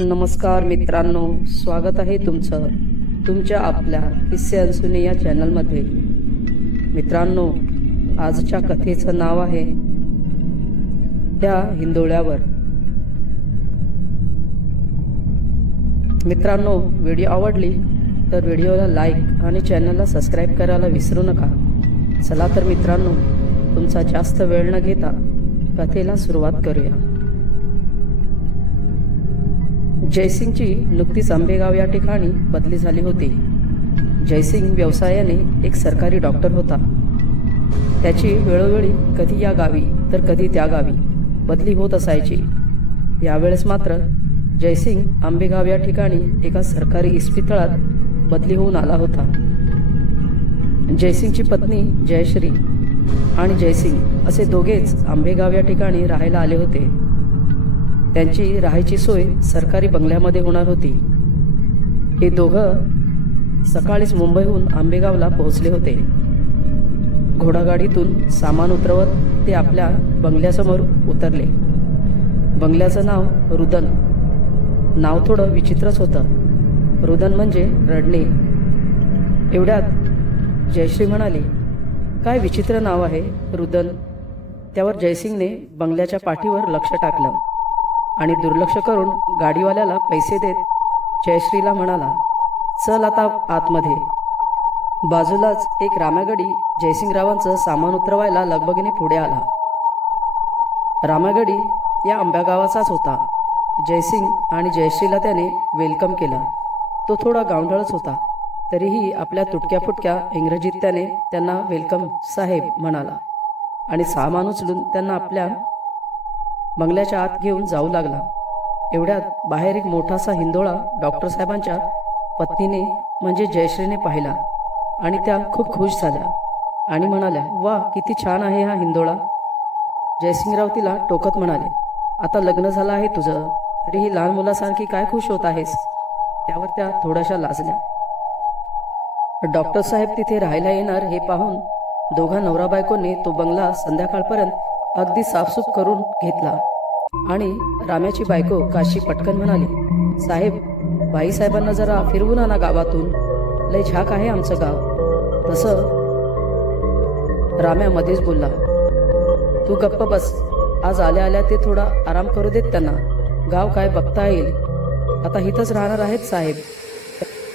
नमस्कार मित्रांनो, स्वागत आहे तुमचं तुमच्या आपल्या किस्से अनसुने या चॅनलमध्ये। मित्रांनो, आजच्या कथेचं नाव आहे त्या हिंदोळ्यावर। मित्रांनो, व्हिडिओ आवडली तर व्हिडिओला लाईक आणि चॅनलला सबस्क्राईब करायला विसरू नका। चला तर मित्रांनो, तुमचा जास्त वेळ न घेता कथेला सुरुवात करूया। जयसिंगची नुकतीच आंबेगाव या ठिकाणी बदली झाली होती। जयसिंग व्यवसायाने एक सरकारी डॉक्टर होता। त्याची वेळोवेळी कधी या गावी तर कधी त्या गावी बदली होत असायची। यावेळेस मात्र जयसिंग आंबेगाव या ठिकाणी एका सरकारी इस्पितळात बदली होऊन आला होता। जयसिंगची पत्नी जयश्री आणि जयसिंग असे दोघेच आंबेगाव या ठिकाणी राहायला आले होते। त्यांची राहायची सोय सरकारी बंगल्यामध्ये होणार होती। हे दोघं सकाळीच मुंबईहून आंबेगावला पोहोचले होते। घोडागाडीतून सामान उतरवत ते आपल्या बंगल्यासमोर उतरले। बंगल्याचं नाव रुदन। नाव थोडं विचित्रच होतं। रुदन म्हणजे रडणे। एवढ्यात जयश्री म्हणाली, काय विचित्र नाव आहे रुदन। त्यावर जयसिंगने बंगल्याच्या पाठीवर लक्ष टाकलं आणि दुर्लक्ष करून गाडीवाल्याला पैसे देत जयश्रीला म्हणाला, चल आता आतमध्ये। बाजूलाच एक रामागडी जयसिंगरावांचं सामान उतरवायला लगबगीने पुढे आला। रामागडी या आंबेगावाचाच होता। जयसिंग आणि जयश्रीला त्याने वेलकम केलं। तो थोडा गावंढळच होता, तरीही आपल्या तुटक्या फुटक्या इंग्रजीत त्याने त्यांना वेलकम साहेब म्हणाला आणि सामान उचलून त्यांना आपल्या बंगल्याच्या आत घेऊन जाऊ लागला। एवढ्यात बाहेर एक मोठासा हिंदोळा डॉक्टर साहेबांच्या पत्नीने म्हणजे जयश्रीने पाहिला आणि त्या खूप खुश झाल्या आणि म्हणाल्या, वा, किती छान आहे हा हिंदोळा। जयसिंगराव तिला टोकत म्हणाले, आता लग्न झालं आहे तुझं, तरीही लहान मुलासारखी काय खुश होत आहेस। त्यावर त्या थोड्याशा लाजल्या। डॉक्टर साहेब तिथे राहायला येणार हे पाहून दोघा नवरा बायकोने तो बंगला संध्याकाळपर्यंत अगदी साफसूफ करून घेतला आणि राम्याची बायको काशी पटकन म्हणाली, साहेब, बाईसाहेबांना जरा फिरवून आणा गावातून, लय झाक आहे आमचं गाव। तसं राम्या मध्येच बोलला, तू गप्प बस, आज आल्या आल्या ते थोडा आराम करू देत त्यांना, गाव काय बघता येईल, आता इथंच राहणार आहेत साहेब।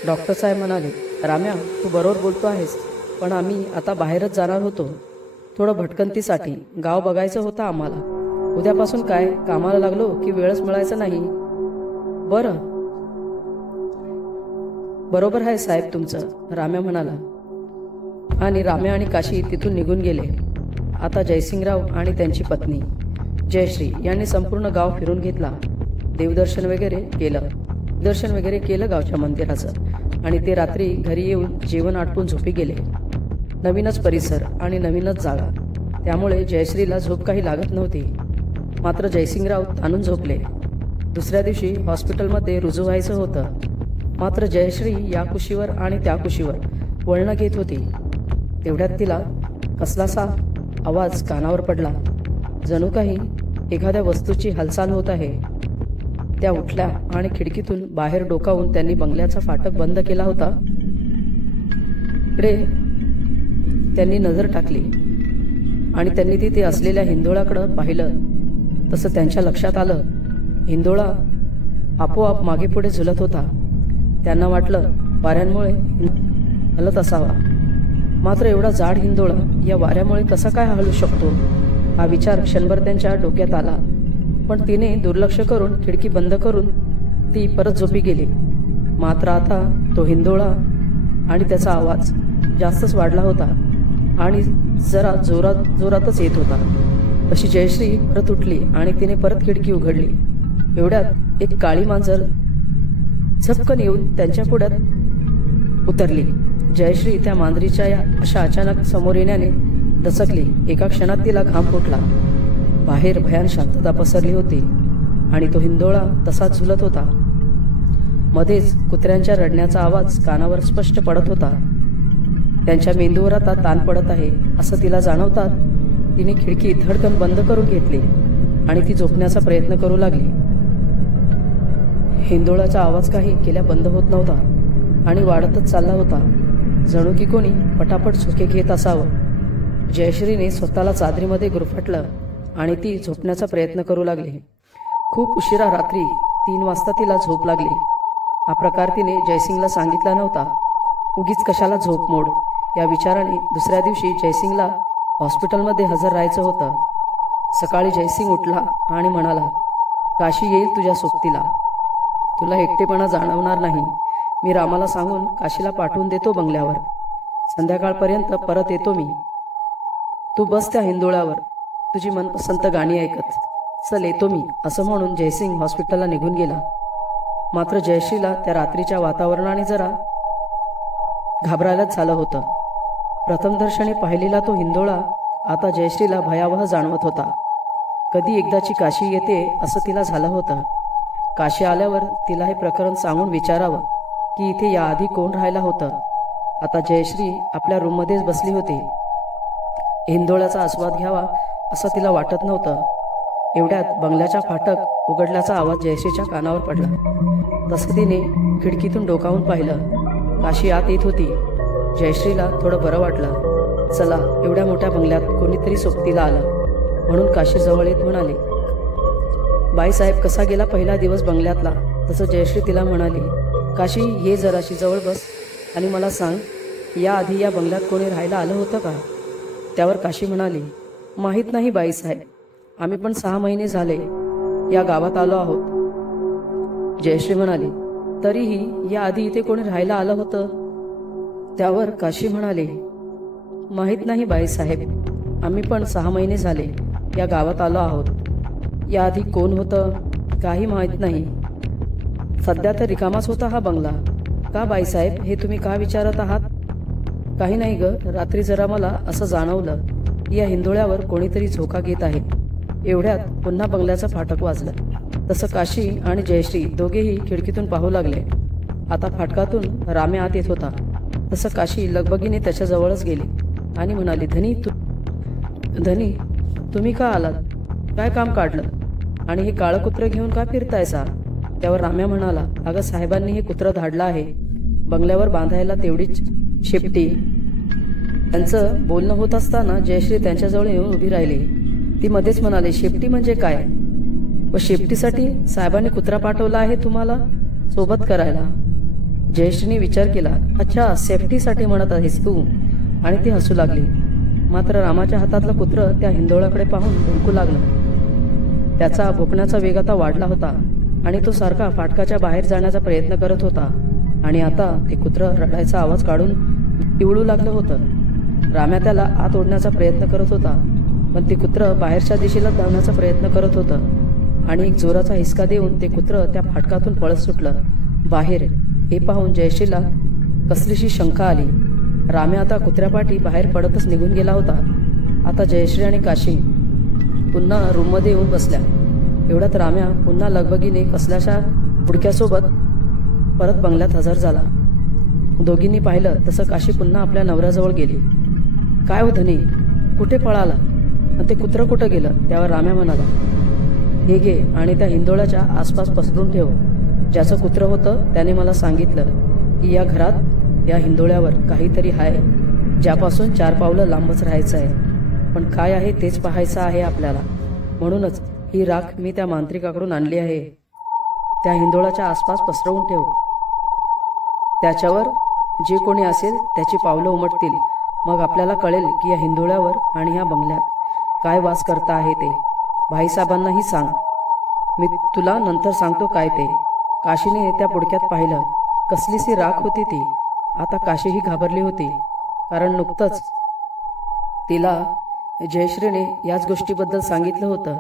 डॉक्टर साहेब म्हणाले, राम्या, तू बरोबर बोलतो आहेस, पण आम्ही आता बाहेरच जाणार होतो, थोडं भटकंतीसाठी, गाव बघायचं होतं आम्हाला। उद्यापासून काय कामाला लागलो की वेळच मिळायचा नाही। बरं, बरोबर आहे साहेब तुमचं, राम्या म्हणाला आणि राम्या आणि काशी तिथून निघून गेले। आता जयसिंगराव आणि त्यांची पत्नी जयश्री यांनी संपूर्ण गाव फिरून घेतला। देवदर्शन वगैरे केलं गावच्या मंदिराचं आणि ते रात्री घरी येऊन जेवण आटपून झोपी गेले। नवीनच परिसर आणि नवीनच जागा, त्यामुळे जयश्रीला झोप काही लागत नव्हती। मात्र जयसिंगराव ताणून झोपले। दुसऱ्या दिवशी हॉस्पिटलमध्ये रुजू व्हायचं होतं, मात्र जयश्री या कुशीवर आणि त्या कुशीवर वळणं घेत होती। तेवढ्यात तिला कसलासा आवाज कानावर पडला, जणू काही एखाद्या वस्तूची हालचाल होत आहे। त्या उठल्या आणि खिडकीतून बाहेर डोकावून त्यांनी बंगल्याचा फाटक बंद केला होता। इकडे त्यांनी नजर टाकली आणि त्यांनी तिथे असलेल्या हिंदोळाकडे पाहिलं। तसं त्यांच्या लक्षात आलं, हिंदोळा आपोआप मागे पुढे झुलत होता। त्यांना वाटलं वाऱ्यांमुळे हलत असावा, मात्र एवढा जाड हिंदोळा या वाऱ्यामुळे कसा काय हलू शकतो हा विचार क्षणभर त्यांच्या डोक्यात आला। पण तिने दुर्लक्ष करून खिडकी बंद करून ती परत झोपी गेली। मात्र आता तो हिंदोळा आणि त्याचा आवाज जास्तच वाढला होता। आणि जरा जोरातच येत होता. तशी जयश्री परत उठली आणि तिने परत खिडकी उघडली. एवढ्यात एक काळी मांजर झपकन येऊन त्यांच्या पुढ्यात उतरली. जयश्री त्या मांजरीच्या अशा अचानक समोर येण्याने दचकली. एका क्षणात तिला घाम फुटला. बाहेर भयान शांतता पसरली होती आणि तो हिंदोळा तसाच झुलत होता. मध्येच कुत्र्यांच्या रडण्याचा आवाज कानावर स्पष्ट पडत होता. त्यांच्या मेंदूवर आता ताण पडत आहे असं तिला जाणवतात तिने खिडकी धडकन बंद करून घेतली आणि ती झोपण्याचा प्रयत्न करू लागली. हिंदोळाचा आवाज काही केल्या बंद होत नव्हता आणि वाढतच चालला होता. जणू की कोणी पटापट झोके घेत असावं. जयश्रीने स्वतःला चादरीमध्ये गुरफटलं आणि ती झोपण्याचा प्रयत्न करू लागली. खूप उशिरा रात्री 3 वाजता तिला झोप लागली. हा प्रकार तिने जयसिंगला सांगितला नव्हता. उगीच कशाला झोप मोड या विचाराने दुसऱ्या दिवशी जयसिंगला हॉस्पिटलमध्ये हजर राहायचं होतं. सकाळी जयसिंग उठला आणि म्हणाला, काशी येईल तुझ्या सोबतीला. तुला एकटेपणा जाणवणार नाही. मी रामाला सांगून काशीला पाठवून देतो बंगल्यावर. संध्याकाळपर्यंत परत येतो मी. तू बस त्या हिंदोळ्यावर तुझी मनपसंत गाणी ऐकत. चल येतो मी असं म्हणून जयसिंग हॉस्पिटलला निघून गेला. मात्र जयश्रीला त्या रात्रीच्या वातावरणाने जरा घाबरायलाच झालं होतं. प्रथमदर्शनी पाहिलेला तो हिंदोळा आता जयश्रीला भयावह जाणवत होता. कधी एकदाची काशी येते असं तिला झालं होतं. काशी आल्यावर तिला हे प्रकरण सांगून विचारावं की इथे याआधी कोण राहायला होतं. आता जयश्री आपल्या रूममध्येच बसली होती. हिंदोळ्याचा आस्वाद घ्यावा असं तिला वाटत नव्हतं. एवढ्यात बंगल्याचा फाटक उघडल्याचा आवाज जयश्रीच्या कानावर पडला. तसं तिने खिडकीतून डोकावून पाहिलं. काशी आत येत होती. जयश्रीला थोडं बरं वाटलं. चला, एवढ्या मोठ्या बंगल्यात कोणीतरी सोबतीला आलं म्हणून काशी जवळ येत म्हणाली, बाईसाहेब कसा गेला पहिला दिवस बंगल्यातला. तसं जयश्री तिला म्हणाली, काशी ये जराशी जवळ बस आणि मला सांग, याआधी या बंगल्यात कोणी राहायला आलं होतं का. त्यावर काशी म्हणाली, माहीत नाही बाईसाहेब. आम्ही पण 6 महिने झाले या गावात आलो आहोत. जयश्री म्हणाली, तरीही याआधी इथे कोणी राहायला आलं होतं. त्यावर काशी म्हणाले, माहीत नाही बाईसाहेब. आम्ही पण 6 महिने झाले या गावात आलो आहोत. याआधी कोण होतं काही माहीत नाही. सध्या तर रिकामाच होता हा बंगला. का बाईसाहेब, हे तुम्ही का विचारत आहात. काही नाही ग, रात्री जरा मला असं जाणवलं की या हिंदोळ्यावर कोणीतरी झोका घेत आहे. एवढ्यात पुन्हा बंगल्याचं फाटक वाजलं. तसं काशी आणि जयश्री दोघेही खिडकीतून पाहू लागले. आता फाटकातून रामे आत येत होता. तसं काशी लगबगीने त्याच्याजवळच गेली आणि म्हणाली, धनी तुम्ही का आलात. काय काम काढलं आणि हे काळं कुत्रं घेऊन का फिरतायसा. त्यावर राम्या म्हणाला, अगं साहेबांनी हे कुत्रं धाडलं आहे बंगल्यावर बांधायला, तेवढीच शेपटी. त्यांचं बोलणं होत असताना जयश्री त्यांच्याजवळ येऊन उभी राहिली. ती मध्येच म्हणाली, शेपटी म्हणजे काय. व शेपटीसाठी साहेबांनी कुत्रा पाठवला आहे तुम्हाला सोबत करायला. जयश्रीने विचार केला, अच्छा सेफ्टीसाठी म्हणत आहेस तू. आणि ती हसू लागली. मात्र रामाच्या हातातलं कुत्रं त्या हिंदोळ्याकडे पाहून भुंकू लागलं. त्याचा भुंकण्याचा वेग आता वाढला होता आणि तो सारखा फाटकाच्या बाहेर जाण्याचा प्रयत्न करत होता. आणि आता ते कुत्रं रडायचा आवाज काढून इवळू लागलं होतं. राम्या त्याला आत ओढण्याचा प्रयत्न करत होता, पण ते कुत्रं बाहेरच्या दिशेला धावण्याचा प्रयत्न करत होतं आणि एक जोराचा हिसका देऊन ते कुत्रं त्या फाटकातून पळत सुटलं बाहेर. हे पाहून जयश्रीला कसलीशी शंका आली. राम्या आता कुत्र्यापाठी बाहेर पडतच निघून गेला होता. आता जयश्री आणि काशी पुन्हा रूममध्ये येऊन बसल्या. एवढ्यात राम्या पुन्हा लगबगीने कसल्याशा बुडक्यासोबत परत बंगल्यात हजर झाला. दोघींनी पाहिलं तसं काशी पुन्हा आपल्या नवऱ्याजवळ गेली. काय हो धनी, कुठे पळाला आणि ते कुत्रं कुठं गेलं. त्यावर राम्या म्हणाला, हे घे आणि त्या हिंदोळ्याच्या आसपास पसरून ठेव. ज्याचं कुत्रं होतं त्याने मला सांगितलं की या घरात या हिंदोळ्यावर काहीतरी आहे ज्यापासून 4 पावलं लांबच राहायचं आहे. पण काय आहे तेच पाहायचं आहे आपल्याला. म्हणूनच ही राख मी त्या मांत्रिकाकडून आणली आहे. त्या हिंदोळ्याच्या आसपास पसरवून ठेव. त्याच्यावर जे कोणी असेल त्याची पावलं उमटतील. मग आपल्याला कळेल की या हिंदोळ्यावर आणि या बंगल्यात काय वास करता आहे ते. भाईसाहेबांनाही सांग. मी तुला नंतर सांगतो काय ते. काशीने त्या पुडक्यात पाहिलं. कसलीशी राख होती ती. आता काशीही घाबरली होती, कारण नुकतंच तिला जयश्रीने याच गोष्टीबद्दल सांगितलं होतं.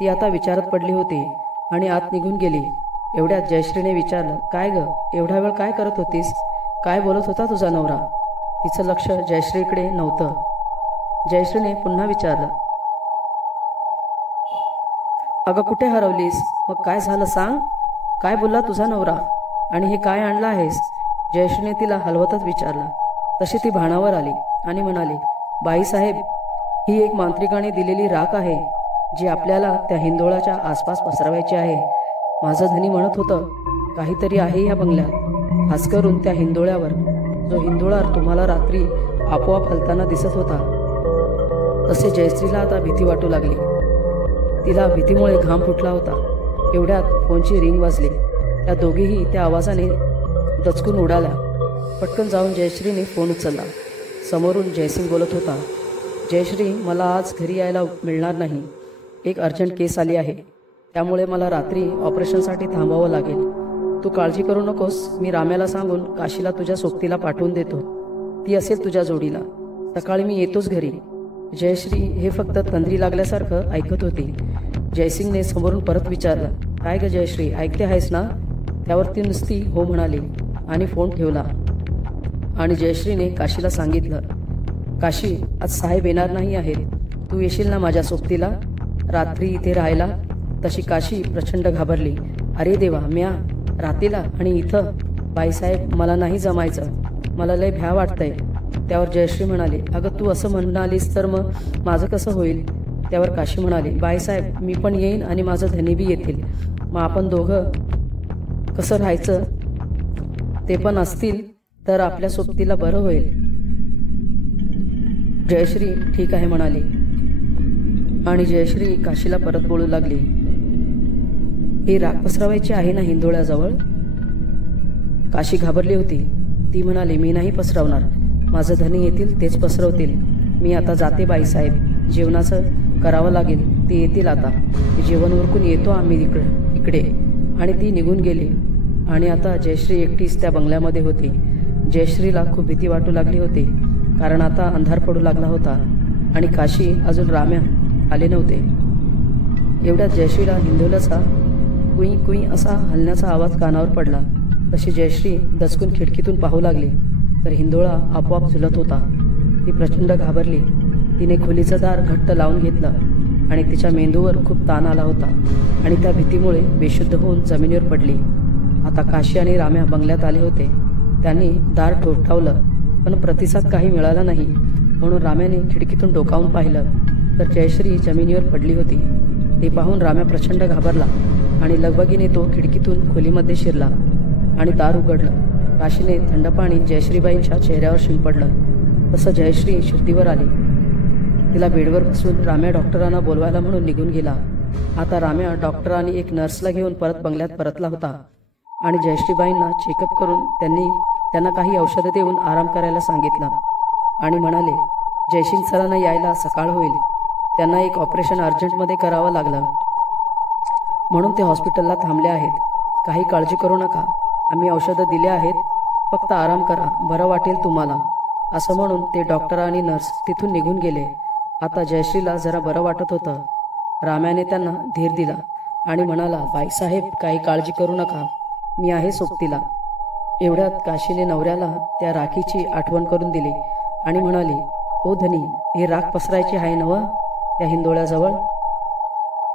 ती आता विचारात पडली होती आणि आत निघून गेली. एवढ्यात जयश्रीने विचारलं, काय ग, एवढा वेळ काय करत होतीस? काय बोलत होता तुझा नवरा? तिचं लक्ष जयश्रीकडे नव्हतं. जयश्रीने पुन्हा विचारलं, अगं कुठे हरवलीस? मग काय झालं सांग? काय बोलला तुझा नवरा? आणि हे काय आणलं आहेस? जयश्रीने तिला हलवतच विचारलं. तशी ती भानावर आली आणि म्हणाली, बाईसाहेब, ही एक मांत्रिकाने दिलेली राख आहे जी आपल्याला त्या हिंदोळाच्या आसपास पसरवायची आहे. माझं धनी म्हणत होतं काहीतरी आहे या बंगल्यात, खास करून त्या हिंदोळ्यावर. जो हिंदोळा तुम्हाला रात्री आपोआप हलताना दिसत होता. तसे जयश्रीला आता भीती वाटू लागली. तिला भीतीमुळे घाम फुटला होता. एवढ्यात फोनची रिंग वाजली. त्या दोघीही त्या आवाजाने दचकून उडाल्या. पटकन जाऊन जयश्रीने फोन उचलला. समोरून जयसिंग बोलत होता. जयश्री, मला आज घरी यायला मिळणार नाही. एक अर्जंट केस आली आहे, त्यामुळे मला रात्री ऑपरेशनसाठी थांबावं लागेल. तू काळजी करू नकोस. मी राम्याला सांगून काशीला तुझ्या सोबतीला पाठवून देतो. ती असेल तुझ्या जोडीला. सकाळी मी येतोच घरी. जयश्री हे फक्त तंद्री लागल्यासारखं ऐकत होती. जयसिंगने समोरून परत विचारलं, काय ग जयश्री, ऐकते आहेस ना? त्यावर ती नुसती हो म्हणाली आणि फोन ठेवला. आणि जयश्रीने काशीला सांगितलं, काशी, आज साहेब येणार नाही आहेत. तू येशील ना माझ्या सोबतीला रात्री इथे राहायला? तशी काशी प्रचंड घाबरली. अरे देवा, म्या रात्रीला आणि इथं? बाईसाहेब, मला नाही जमायचं. मला लय भ्या वाटतंय. त्यावर जयश्री म्हणाली, अगं तू असं म्हणालीस तर मग माझं कसं होईल? त्यावर काशी म्हणाली, बाईसाहेब, मी पण येईन आणि माझं धनी बी येतील. मग आपण दोघं कसं राहायचं? ते पण असतील तर आपल्या सोबतीला बरं होईल. जयश्री ठीक आहे म्हणाली आणि जयश्री काशीला परत बोलू लागली, ही राख पसरवायची आहे ना हिंदोळ्याजवळ? काशी घाबरली होती. ती म्हणाली, मी नाही पसरवणार. माझं धनी येतील तेच पसरवतील. मी आता जाते बाईसाहेब. जेवणाचं करावं लागेल. ती येतील आता. जेवण उरकून येतो आम्ही इकडे. आणि ती निघून गेली. आणि आता जयश्री एकटीच त्या बंगल्यामध्ये होती. जयश्रीला खूप भीती वाटू लागली होती, कारण आता अंधार पडू लागला होता आणि काशी अजून राम्या आले नव्हते. एवढ्यात जयश्रीला हिंदोळ्याचा कुई कुई असा हलण्याचा आवाज कानावर पडला. तशी जयश्री दचकून खिडकीतून पाहू लागली तर हिंदोळा आपोआप झुलत होता. ती प्रचंड घाबरली. तिने खोलीचं दार घट्ट लावून घेतलं आणि तिच्या मेंदूवर खूप ताण आला होता आणि त्या भीतीमुळे बेशुद्ध होऊन जमिनीवर पडली. आता काशी आणि राम्या बंगल्यात आले होते. त्यांनी दार ठोठावलं, पण प्रतिसाद काही मिळाला नाही. म्हणून राम्याने खिडकीतून डोकावून पाहिलं तर जयश्री जमिनीवर पडली होती. ते पाहून राम्या प्रचंड घाबरला आणि लगबगीने तो खिडकीतून खोलीमध्ये शिरला आणि दार उघडलं. काशीने थंड पाणी जयश्रीबाईंच्या चेहऱ्यावर शिंपडलं. तसं जयश्री शुद्धीवर आली. तिला बेडवर बसून राम्या डॉक्टरांना बोलवायला म्हणून निघून गेला. आता राम्या डॉक्टर आणि एक नर्सला घेऊन परत बंगल्यात परतला होता आणि जयश्रीबाईंना चेकअप करून त्यांना काही औषधं देऊन आराम करायला सांगितलं आणि म्हणाले, जयसिंग सरांना यायला सकाळ होईल. त्यांना एक ऑपरेशन अर्जंटमध्ये करावं लागलं, म्हणून ते हॉस्पिटलला थांबले आहेत. काही काळजी करू नका. आम्ही औषधं दिले आहेत. फक्त आराम करा, बरं वाटेल तुम्हाला. असं म्हणून ते डॉक्टर आणि नर्स तिथून निघून गेले. आता जयश्रीला जरा बरं वाटत होतं. राम्याने त्यांना धीर दिला आणि म्हणाला, बाईसाहेब, काही काळजी करू नका. मी आहे सोबतीला. एवढ्यात काशीने नवऱ्याला त्या राखीची आठवण करून दिली आणि म्हणाली, ओ धनी, ही राख पसरायची आहे नव त्या हिंदोळ्याजवळ?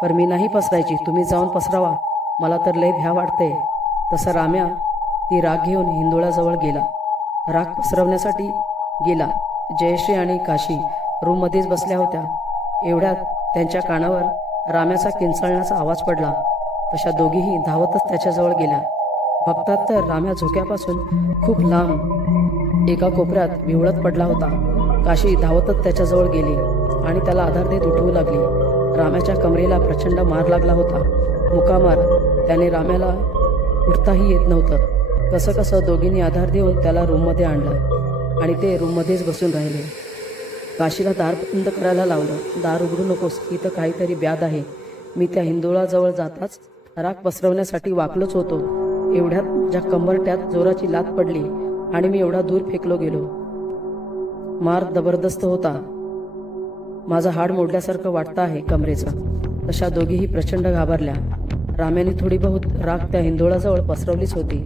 पर मी नाही पसरायची. तुम्ही जाऊन पसरावा. मला तर लय भ्या वाटते. तसा राम्या ती राख घेऊन हिंदोळ्याजवळ गेला. राख पसरवण्यासाठी गेला. जयश्री आणि काशी रूममध्येच बसल्या होत्या. एवढ्यात त्यांच्या कानावर राम्याचा किंचाळण्याचा आवाज पडला. तशा दोघीही धावतच त्याच्याजवळ गेल्या. बघतात तर राम्या झोक्यापासून खूप लांब एका कोपऱ्यात विवळत पडला होता. काशी धावतच त्याच्याजवळ गेली आणि त्याला आधार देत उठवू लागली. राम्याच्या कमरेला प्रचंड मार लागला होता, मुकामार. त्याने राम्याला उठताही येत नव्हतं. कसं कसं दोघींनी आधार देऊन त्याला रूममध्ये आणलं आणि ते रूममध्येच बसून राहिले. काशीला दार बंद करायला लावलं. दार उघडू नकोस, इथं काहीतरी व्याध आहे. मी त्या हिंदोळाजवळ जाताच राख पसरवण्यासाठी वाकलोच होतो. एवढ्यात माझ्या कंबरट्यात जोराची लाथ पडली आणि मी एवढा दूर फेकलो गेलो. मार जबरदस्त होता. माझं हाड मोडल्यासारखं वाटतं आहे कमरेचं. तशा दोघीही प्रचंड घाबरल्या. राम्याने थोडी बहुत राख त्या हिंदोळाजवळ पसरवलीच होती.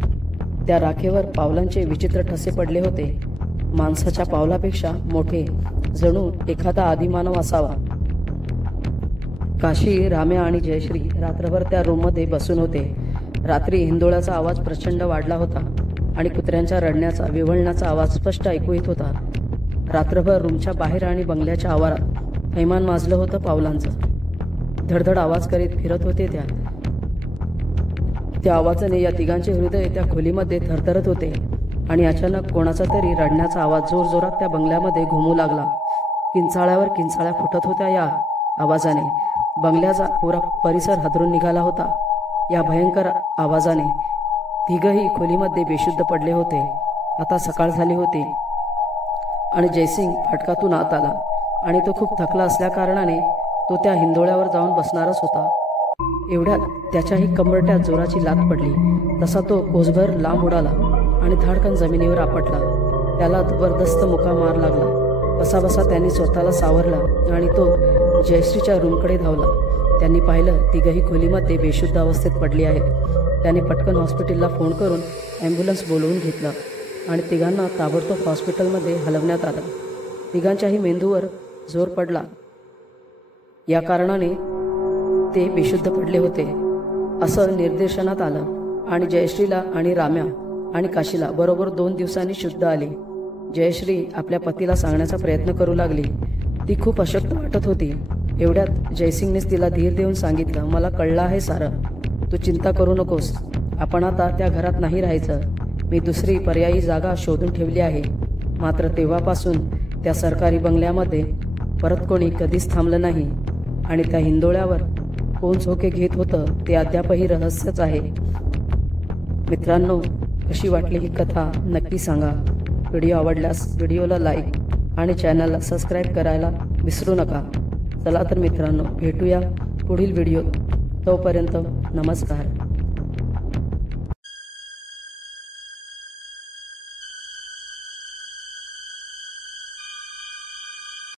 त्या राखेवर पावलांचे विचित्र ठसे पडले होते. माणसाच्या पावलापेक्षा मोठे, जणू एखादा आदिमानव असावा. काशी, राम्या आणि जयश्री रात्रभर त्या रूममध्ये बसून होते. रात्री हिंदोळाचा आवाज प्रचंड वाढला होता आणि कुत्र्यांच्या रडण्याचा, विव्हळण्याचा आवाज स्पष्ट ऐकू येत होता. रात्रभर रूमच्या बाहेर आणि बंगल्याच्या आवारात थैमान माजलं होतं पावलांचं. धडधड आवाज करीत फिरत होते त्या आवाजाने या तिघांचे हृदय त्या खोलीमध्ये थरथरत होते. आणि अचानक कोणाचा तरी रडण्याचा आवाज जोरजोरात त्या बंगल्यामध्ये घुमू लागला. किंचाळ्यावर किंचाळ्या फुटत होत्या या आवाजाने. बंगल्याचा पुरा परिसर हादरून निघाला होता. या भयंकर आवाजाने तिघही खोलीमध्ये बेशुद्ध पडले होते. आता सकाळ झाली होती आणि जयसिंग फाटकातून आत आला आणि तो खूप थकला असल्याकारणाने तो त्या हिंदोळ्यावर जाऊन बसणारच होता. एवढ्यात त्याच्याही कंबरट्यात जोराची लाथ पडली. तसा तो कोसभर लांब उडाला आणि धाडकन जमिनीवर आपटला. त्याला जबरदस्त मुका मार लागला. कसाबसा त्यांनी स्वतःला सावरला आणि तो जयश्रीच्या रूमकडे धावला. त्यांनी पाहिलं तिघही खोलीमध्ये बेशुद्ध अवस्थेत पडली आहेत. त्याने पटकन हॉस्पिटलला फोन करून ॲम्ब्युलन्स बोलवून घेतलं आणि तिघांना ताबडतोब हॉस्पिटलमध्ये हलवण्यात आलं. तिघांच्याही मेंदूवर जोर पडला. या कारणाने ते बेशुद्ध पडले होते असं निर्देशनात आलं आणि जयश्रीला आणि राम्या आणि काशीला बरोबर 2 दिवसांनी शुद्ध आली. जयश्री आपल्या पतीला सांगण्याचा प्रयत्न करू लागली. ती खूप अशक्त वाटत होती. एवढ्यात जयसिंगनेच तिला धीर देऊन सांगितलं, मला कळलं आहे सारं, तू चिंता करू नकोस. आपण आता त्या घरात नाही राहायचं. मी दुसरी पर्यायी जागा शोधून ठेवली आहे. मात्र तेव्हापासून त्या सरकारी बंगल्यामध्ये परत कोणी कधीच थांबलं नाही आणि त्या हिंदोळ्यावर कोण झोके घेत होतं ते अद्यापही रहस्यच आहे. मित्रांनो, कशी वाटली ही कथा नक्की सांगा. व्हिडिओ आवडल्यास व्हिडिओला लाईक आणि चॅनलला सबस्क्राईब करायला विसरू नका. चला तर मित्रांनो, भेटूया पुढील व्हिडिओत. तोपर्यंत नमस्कार.